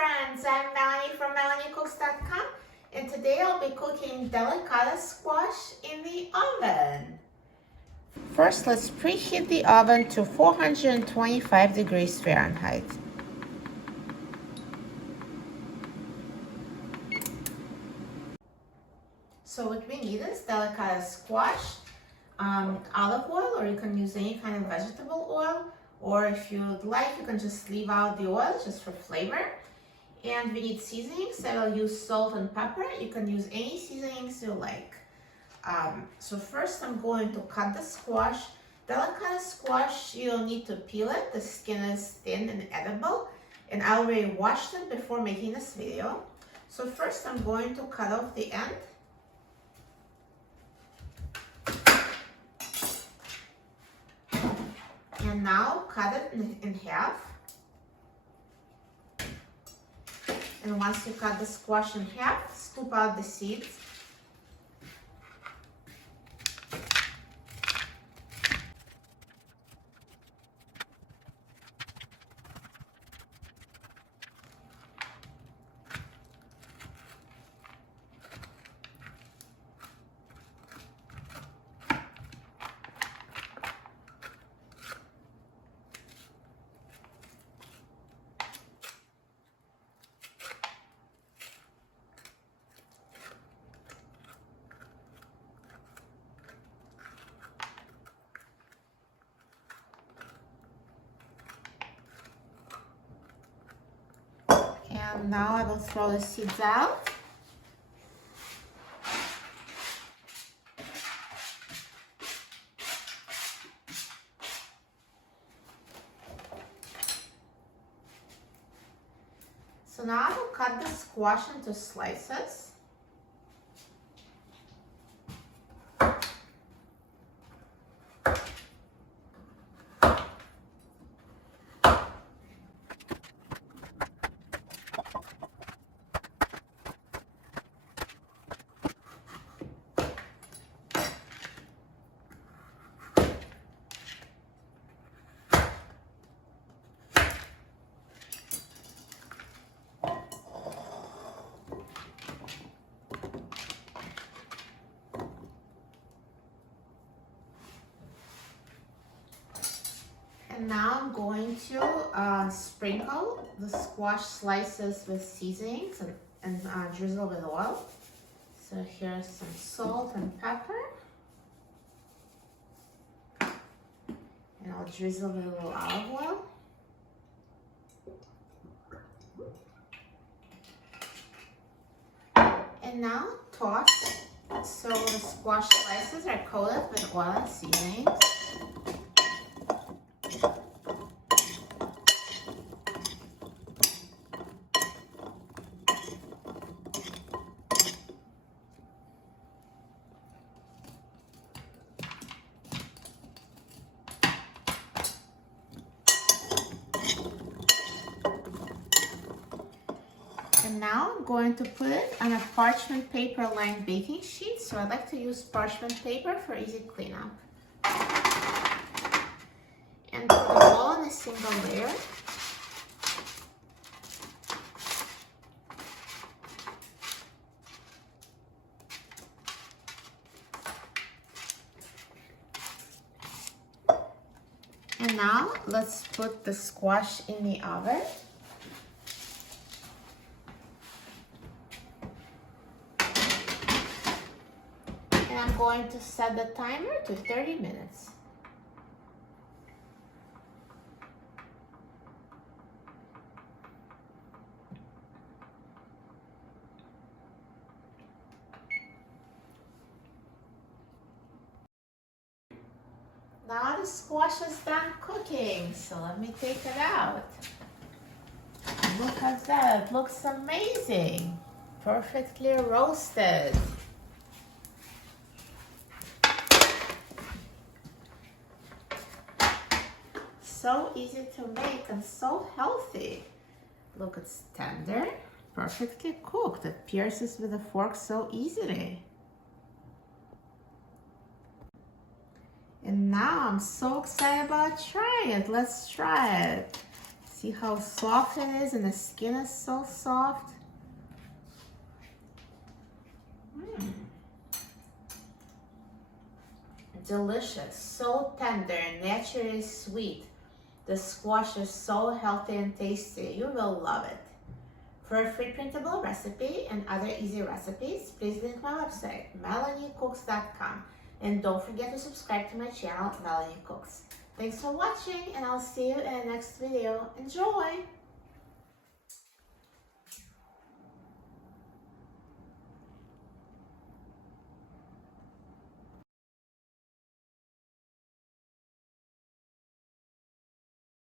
friends, I'm Melanie from MelanieCooks.com, and today I'll be cooking delicata squash in the oven. First, let's preheat the oven to 425 degrees Fahrenheit. So what we need is delicata squash, olive oil, or you can use any kind of vegetable oil, or if you'd like, you can just leave out the oil just for flavor. And we need seasonings. I will use salt and pepper. You can use any seasonings you like. So first I'm going to cut the squash. Delicata squash, you don't need to peel it. The skin is thin and edible. And I already washed it before making this video. So first I'm going to cut off the end. And now cut it in half. And once you cut the squash in half, scoop out the seeds. And now I will throw the seeds out. So now I will cut the squash into slices. And now I'm going to sprinkle the squash slices with seasonings and drizzle with oil. So here's some salt and pepper. And I'll drizzle with a little olive oil. And now toss. So the squash slices are coated with oil and seasonings. And now I'm going to put it on a parchment paper lined baking sheet. So I like to use parchment paper for easy cleanup. And put it all in a single layer. And now let's put the squash in the oven. I'm going to set the timer to 30 minutes. Now the squash is done cooking, so let me take it out. Look at that, it looks amazing. Perfectly roasted. So easy to make and so healthy. Look, it's tender, perfectly cooked. It pierces with a fork so easily. And now I'm so excited about trying it. Let's try it. See how soft it is, and the skin is so soft. Delicious, so tender, naturally sweet. The squash is so healthy and tasty. You will love it. For a free printable recipe and other easy recipes, please visit my website, melaniecooks.com. And don't forget to subscribe to my channel, Melanie Cooks. Thanks for watching, and I'll see you in the next video. Enjoy!